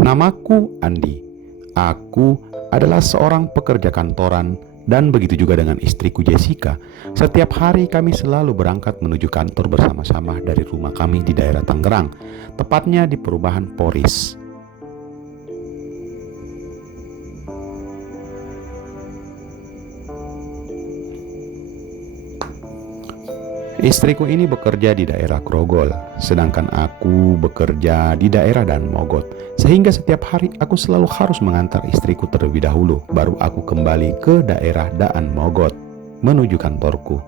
Namaku Andi. Aku adalah seorang pekerja kantoran dan begitu juga dengan istriku Jessica. Setiap hari kami selalu berangkat menuju kantor bersama-sama dari rumah kami di daerah Tangerang, tepatnya di perumahan Poris. Istriku ini bekerja di daerah Grogol, sedangkan aku bekerja di daerah Dan Mogot. Sehingga setiap hari aku selalu harus mengantar istriku terlebih dahulu, baru aku kembali ke daerah Daan Mogot menuju kantorku.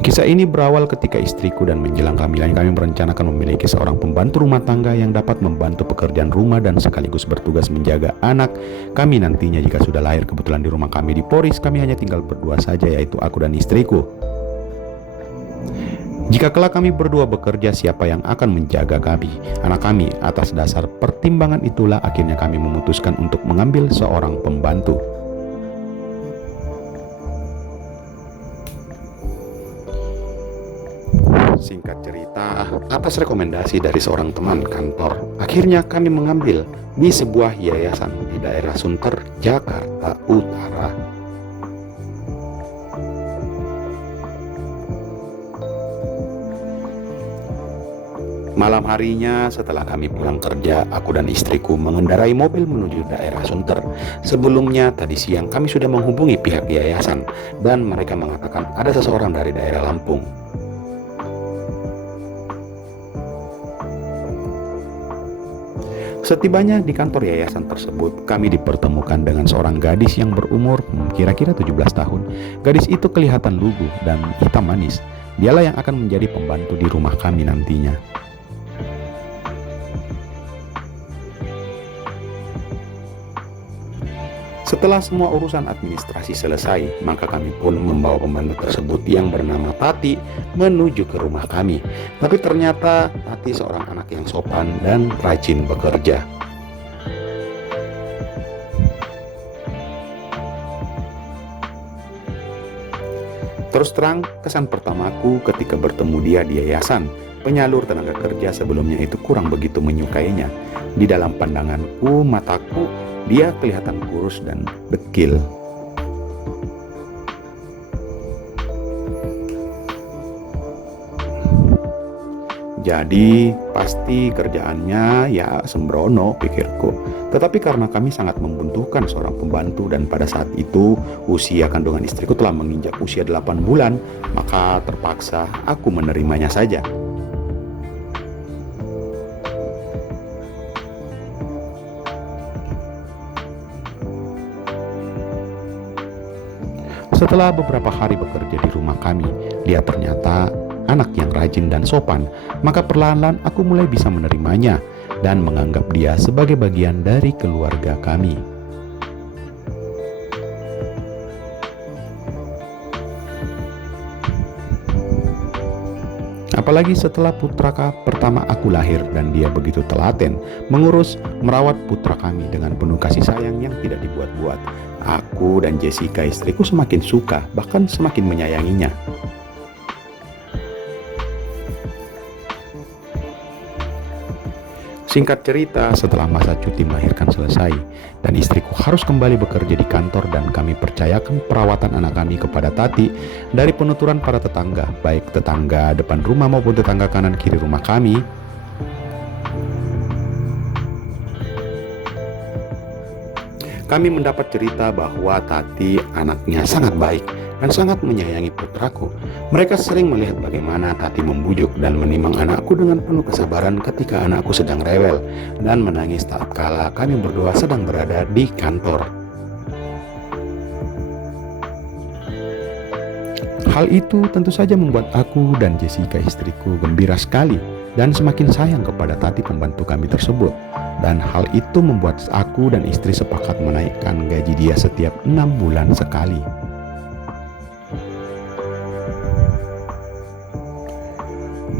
Kisah ini berawal ketika istriku dan menjelang kehamilan kami merencanakan memiliki seorang pembantu rumah tangga yang dapat membantu pekerjaan rumah dan sekaligus bertugas menjaga anak kami nantinya jika sudah lahir. Kebetulan di rumah kami di Poris kami hanya tinggal berdua saja, yaitu aku dan istriku. Jika kelak kami berdua bekerja, siapa yang akan menjaga anak kami? Atas dasar pertimbangan itulah akhirnya kami memutuskan untuk mengambil seorang pembantu. Singkat cerita, atas rekomendasi dari seorang teman kantor, akhirnya kami mengambil di sebuah yayasan di daerah Sunter, Jakarta Utara. Malam harinya setelah kami pulang kerja, aku dan istriku mengendarai mobil menuju daerah Sunter. Sebelumnya tadi siang kami sudah menghubungi pihak yayasan dan mereka mengatakan ada seseorang dari daerah Lampung. Setibanya di kantor yayasan tersebut, kami dipertemukan dengan seorang gadis yang berumur kira-kira 17 tahun. Gadis itu kelihatan lugu dan hitam manis. Dialah yang akan menjadi pembantu di rumah kami nantinya. Setelah semua urusan administrasi selesai, maka kami pun membawa pembantu tersebut yang bernama Tati menuju ke rumah kami. Tapi ternyata Tati seorang anak yang sopan dan rajin bekerja. Terus terang, kesan pertamaku ketika bertemu dia di yayasan penyalur tenaga kerja sebelumnya itu kurang begitu menyukainya. Di dalam pandanganku, mataku, dia kelihatan kurus dan dekil. Jadi pasti kerjaannya ya sembrono, pikirku. Tetapi karena kami sangat membutuhkan seorang pembantu dan pada saat itu usia kandungan istriku telah menginjak usia 8 bulan, maka terpaksa aku menerimanya saja. Setelah beberapa hari bekerja di rumah kami, dia ternyata anak yang rajin dan sopan, maka perlahan-lahan aku mulai bisa menerimanya dan menganggap dia sebagai bagian dari keluarga kami. Apalagi setelah putraka pertama aku lahir dan dia begitu telaten mengurus merawat putra kami dengan penuh kasih sayang yang tidak dibuat-buat. Aku dan Jessica istriku semakin suka, bahkan semakin menyayanginya. Singkat cerita, setelah masa cuti melahirkan selesai dan istriku harus kembali bekerja di kantor dan kami percayakan perawatan anak kami kepada Tati dari penuturan para tetangga, baik tetangga depan rumah maupun tetangga kanan kiri rumah kami. Kami mendapat cerita bahwa Tati anaknya sangat baik dan sangat menyayangi putraku. Mereka sering melihat bagaimana Tati membujuk dan menimang anakku dengan penuh kesabaran ketika anakku sedang rewel dan menangis tatkala kami berdua sedang berada di kantor. Hal itu tentu saja membuat aku dan Jessica istriku gembira sekali dan semakin sayang kepada Tati pembantu kami tersebut. Dan hal itu membuat aku dan istri sepakat menaikkan gaji dia setiap 6 bulan sekali.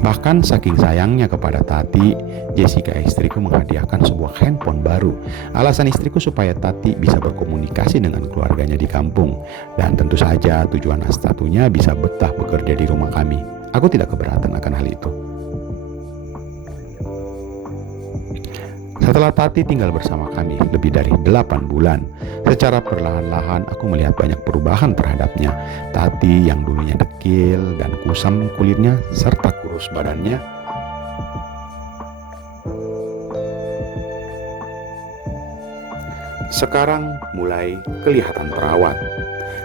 Bahkan saking sayangnya kepada Tati, Jessica istriku menghadiahkan sebuah handphone baru. Alasan istriku supaya Tati bisa berkomunikasi dengan keluarganya di kampung. Dan tentu saja tujuan satunya bisa betah bekerja di rumah kami. Aku tidak keberatan akan hal itu. Setelah Tati tinggal bersama kami lebih dari 8 bulan, secara perlahan-lahan aku melihat banyak perubahan terhadapnya. Tati yang dulunya dekil dan kusam kulitnya serta kurus badannya, sekarang mulai kelihatan terawat.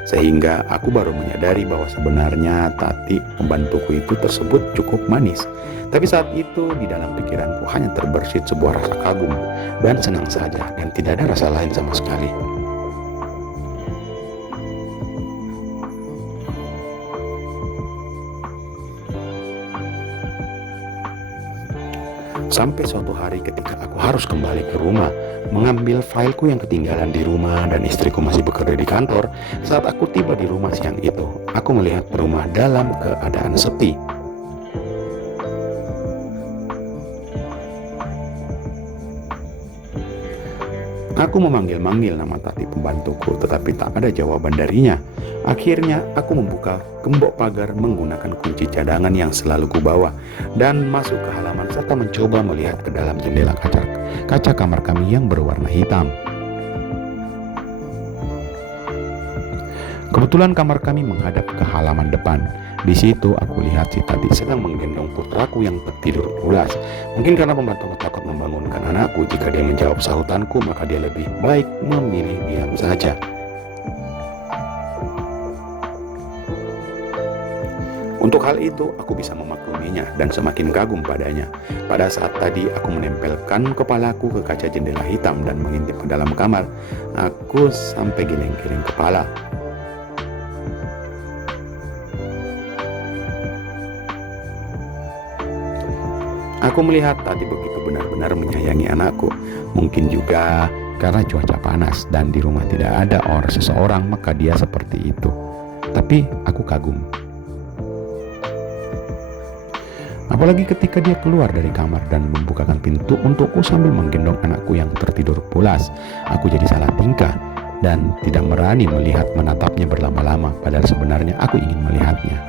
Sehingga aku baru menyadari bahwa sebenarnya Tati pembantuku itu tersebut cukup manis. Tapi saat itu di dalam pikiranku hanya terbersit sebuah rasa kagum dan senang saja, dan tidak ada rasa lain sama sekali. Sampai suatu hari ketika aku harus kembali ke rumah, mengambil fileku yang ketinggalan di rumah dan istriku masih bekerja di kantor. Saat aku tiba di rumah siang itu, aku melihat rumah dalam keadaan sepi. Aku memanggil-manggil nama Tati pembantuku, tetapi tak ada jawaban darinya. Akhirnya aku membuka gembok pagar menggunakan kunci cadangan yang selalu kubawa dan masuk ke halaman serta mencoba melihat ke dalam jendela kaca kamar kami yang berwarna hitam. Kebetulan kamar kami menghadap ke halaman depan. Di situ aku lihat si Tati sedang menggendong putraku yang tertidur pulas. Mungkin karena pembantuku takut membangunkan anakku, jika dia menjawab sahutanku maka dia lebih baik memilih diam saja. Untuk hal itu aku bisa memakluminya dan semakin kagum padanya. Pada saat tadi aku menempelkan kepalaku ke kaca jendela hitam dan mengintip ke dalam kamar, aku sampai geleng-geleng kepala. Aku melihat Tati begitu benar-benar menyayangi anakku. Mungkin juga karena cuaca panas dan di rumah tidak ada seseorang, maka dia seperti itu. Tapi aku kagum. Apalagi ketika dia keluar dari kamar dan membukakan pintu untukku sambil menggendong anakku yang tertidur pulas. Aku jadi salah tingkah dan tidak berani menatapnya berlama-lama, padahal sebenarnya aku ingin melihatnya.